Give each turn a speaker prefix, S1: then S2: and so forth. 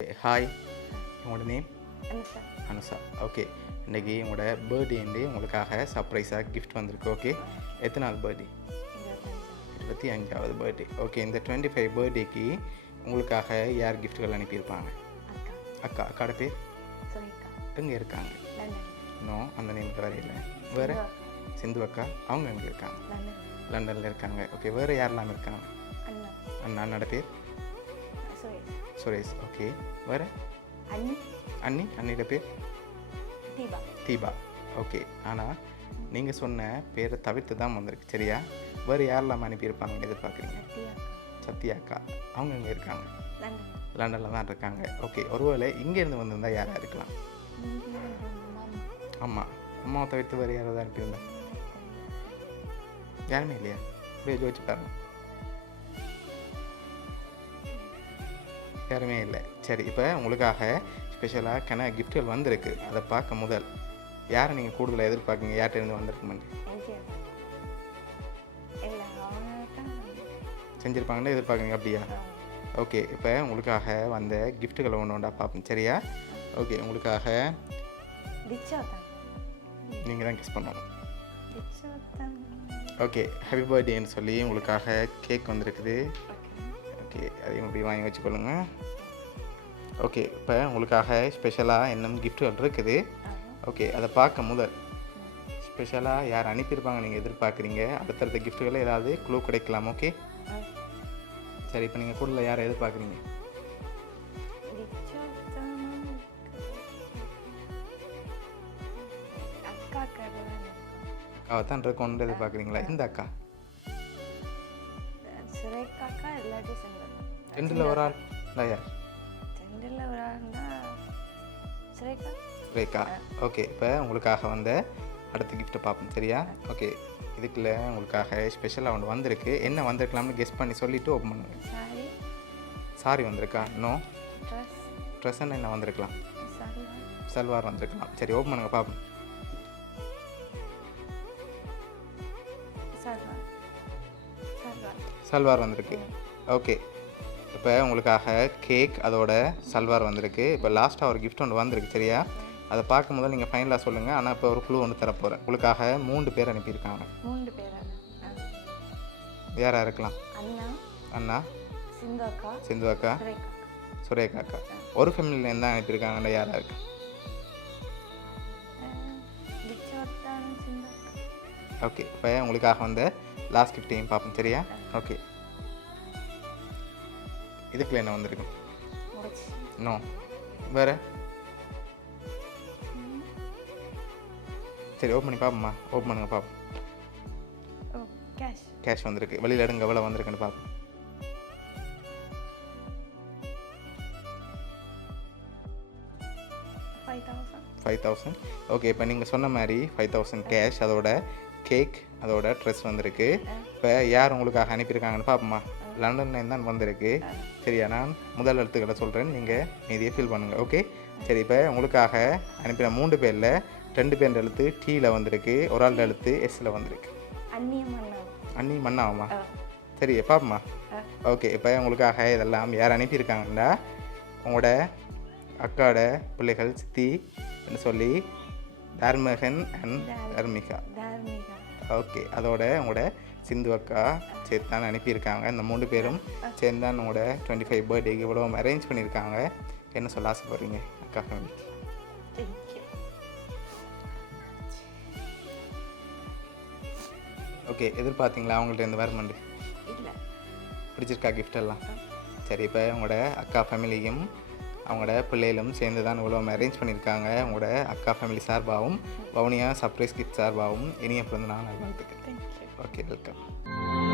S1: Hi உங்களோட name
S2: Anusha.
S1: Okay இன்றைக்கி உங்களோட பர்த்டேண்டு உங்களுக்காக சர்ப்ரைஸாக gift வந்திருக்கு ஓகே எத்தனாவது பர்த்டே
S2: இருபத்தஞ்சு
S1: இருபத்தி அஞ்சாவது பர்த்டே ஓகே இந்த டுவெண்ட்டி ஃபைவ் பர்த்டேக்கு உங்களுக்காக யார் கிஃப்ட்கள் அனுப்பியிருப்பாங்க?
S2: அக்கா.
S1: அக்கா. அக்காட பேர்? எங்கே இருக்காங்க? இன்னும் அந்த நேமுக்கு வேறு இல்லை. வேறு? சிந்து அக்கா. அவங்க எங்கே இருக்காங்க?
S2: லண்டன்.
S1: லண்டனில் இருக்காங்க. ஓகே வேறு யாரெல்லாம் இருக்காங்க?
S2: அண்ணா.
S1: அண்ணா அண்ணாட பேர்?
S2: சுரேஷ்
S1: ஓகே வேறு
S2: அண்ணி
S1: அண்ணி அண்ணியோட பேர்
S2: தீபா
S1: தீபா ஓகே ஆனால் நீங்கள் சொன்ன பேரை தவிர்த்து தான் வந்திருக்கு. சரியா? வேறு யாரெல்லாம் அனுப்பியிருப்பாங்கன்னு எதிர்பார்க்குறீங்க?
S2: சத்யா
S1: அக்கா அவங்க எங்கே இருக்காங்க?
S2: லண்டன்
S1: லண்டனில் தான் இருக்காங்க. ஓகே ஒருவேளை இங்கேருந்து வந்திருந்தா யாராக இருக்கலாம்?
S2: இங்கே மாமா
S1: ஆமாம் அம்மாவை தவிர்த்து வேறு யாராவது அனுப்பியிருந்தா? யாருமே இல்லையா? அப்படியே யோசிச்சு பாருங்க. யாருமே இல்லை. சரி இப்போ உங்களுக்காக ஸ்பெஷலாக கன கிஃப்ட்கள் வந்திருக்கு. அதை பார்க்க முதல். யாரை நீங்கள் கூடுதலாக எதிர்பார்க்குங்க யார்கிட்ட இருந்து வந்திருக்குமெண்டு செஞ்சுருப்பாங்கன்னு எதிர்பார்க்குங்க அப்படியா? ஓகே இப்போ உங்களுக்காக வந்த கிஃப்ட்டுகளை ஒன்று ஒன்றா பார்ப்போம். சரியா? ஓகே உங்களுக்காக நீங்கள் தான். கிஸ் பண்ணணும். ஓகே ஹாப்பி பர்த்டேன்னு சொல்லி உங்களுக்காக கேக் வந்திருக்குது.
S2: ஓகே
S1: அதையும் அப்படி வாங்கி வச்சுக்கொள்ளுங்க. ஓகே இப்போ உங்களுக்காக ஸ்பெஷலாக இன்னும் கிஃப்ட்டுகள் இருக்குது. ஓகே அதை பார்க்க முதல். ஸ்பெஷலாக யார் அனுப்பியிருப்பாங்க நீங்கள் எதிர்பார்க்குறீங்க? அடுத்தடுத்த கிஃப்ட்டுகளை ஏதாவது க்ளூ கிடைக்கலாம் ஓகே சரி இப்போ நீங்கள் கூடுதல் யாரை எதிர்பார்க்குறீங்க?
S2: திச்சா தான் அக்கா கடை
S1: அவள் தான் இருக்கணும்னு எதிர்பார்க்குறீங்களா? இந்த அக்கா. ரெண்டில் ஒரு ஆள்.
S2: ஒரு ஆள்னா சுரேகா.
S1: ரேகா ஓகே இப்போ உங்களுக்காக வந்த அடுத்த கிஃப்ட்டை பார்ப்போம் சரியா? ஓகே இதுக்குள்ள உங்களுக்காக ஸ்பெஷலாக ஒன்று வந்திருக்கு. என்ன வந்திருக்கலாம்னு கெஸ் பண்ணி சொல்லிவிட்டு ஓப்பன் பண்ணுங்க.
S2: சாரி
S1: சாரி வந்திருக்கா? நோ
S2: ட்ரெஸ்
S1: ட்ரெஸ்ஸுன்னு என்ன வந்திருக்கலாம்?
S2: சல்வார்
S1: வந்திருக்கலாம். சரி ஓப்பன் பண்ணுங்க பார்ப்போம்.
S2: சல்வார்
S1: வந்திருக்கு. ஓகே இப்போ உங்களுக்காக கேக் அதோட சல்வார் வந்திருக்கு. இப்போ லாஸ்ட்டாக ஒரு gift ஒன்று வந்திருக்கு சரியா? அதை பார்க்கும் போது நீங்கள் ஃபைனலாக சொல்லுங்கள் ஆனால் இப்போ ஒரு க்ளூ ஒன்று தரப்போகிறேன் உங்களுக்காக மூன்று பேர் அனுப்பியிருக்காங்க.
S2: மூன்று பேரா?
S1: யாராக இருக்கலாம்?
S2: அண்ணா.
S1: அண்ணா.
S2: சிந்து அக்கா.
S1: சிந்து அக்கா.
S2: சுரேகா
S1: அக்கா. ஒரு ஃபேமிலியில் என்ன அனுப்பியிருக்காங்கன்னு யாராக இருக்கு? ஓகே இப்போ உங்களுக்காக வந்த லாஸ்ட் கிஃப்டையும் பார்ப்போம் சரியா? ஓகே இதுக்குள்ள என்ன வந்திருக்கு? நோ வேறு? சரி ஓப்பன் பண்ணி பார்ப்போம்மா ஓப்பன் பண்ணுங்க பார்ப்போம்
S2: ஓ கேஷ்
S1: கேஷ் வந்திருக்கு. வெளியில் எடுங்க எவ்வளோ வந்திருக்குன்னு பார்ப்போம்
S2: ஃபைவ் தௌசண்ட்
S1: ஓகே இப்போ நீங்கள் சொன்ன மாதிரி ஃபைவ் தௌசண்ட் கேஷ் அதோட கேக் அதோட ட்ரெஸ் வந்திருக்கு. இப்போ யார் உங்களுக்காக அனுப்பியிருக்காங்கன்னு பார்ப்போமா லண்டன்ல தான் வந்திருக்கு. சரியா நான் முதல் எழுத்துக்களை சொல்கிறேன் நீங்கள் மீதியை ஃபில் பண்ணுங்கள் ஓகே சரி இப்போ உங்களுக்காக அனுப்பின மூன்று பேரில் ரெண்டு பேர் எழுத்து டீயில் வந்திருக்கு ஒரு ஆள் எழுத்து எஸ்ஸில் வந்திருக்கு.
S2: அண்ணா ஆ.
S1: சரி பார்ப்போமா
S2: ஆ.
S1: ஓகே இப்போ உங்களுக்காக இதெல்லாம் யார் அனுப்பியிருக்காங்கன்னா உங்களோட அக்காட பிள்ளைகள் சித்தி சொல்லி தர்மகன் அண்ட் தர்மிகா.
S2: தார்மிகா.
S1: ஓகே அதோட உங்களோட சிந்து அக்கா சேர்த்து தான் அனுப்பியிருக்காங்க. இந்த மூணு பேரும் சேர்ந்து தான் உங்களோட டுவெண்ட்டி ஃபைவ் பர்த்டேக்கு இவ்வளோ அரேஞ்ச் பண்ணியிருக்காங்க. என்ன சொல்ல ஆசைப்படுறீங்க அக்கா ஃபேமிலிக்கு ஓகே எதிர்பார்த்தீங்களா அவங்கள்ட்ட இருந்து வரமண்டு பிடிச்சிருக்கா gift எல்லாம்? சரி இப்போ உங்களோட அக்கா ஃபேமிலியும் அவங்களோட பிள்ளைகளும் சேர்ந்து தான் இவ்வளோ அரேஞ்ச் பண்ணியிருக்காங்க. உங்களோட அக்கா ஃபேமிலி சார்பாகவும் வவுனியா சர்ப்ரைஸ் கிஃப்ட் சார்பாகவும் இனிய பிறந்த நாள்
S2: தேங்க்யூ
S1: ஓகே வெல்கம்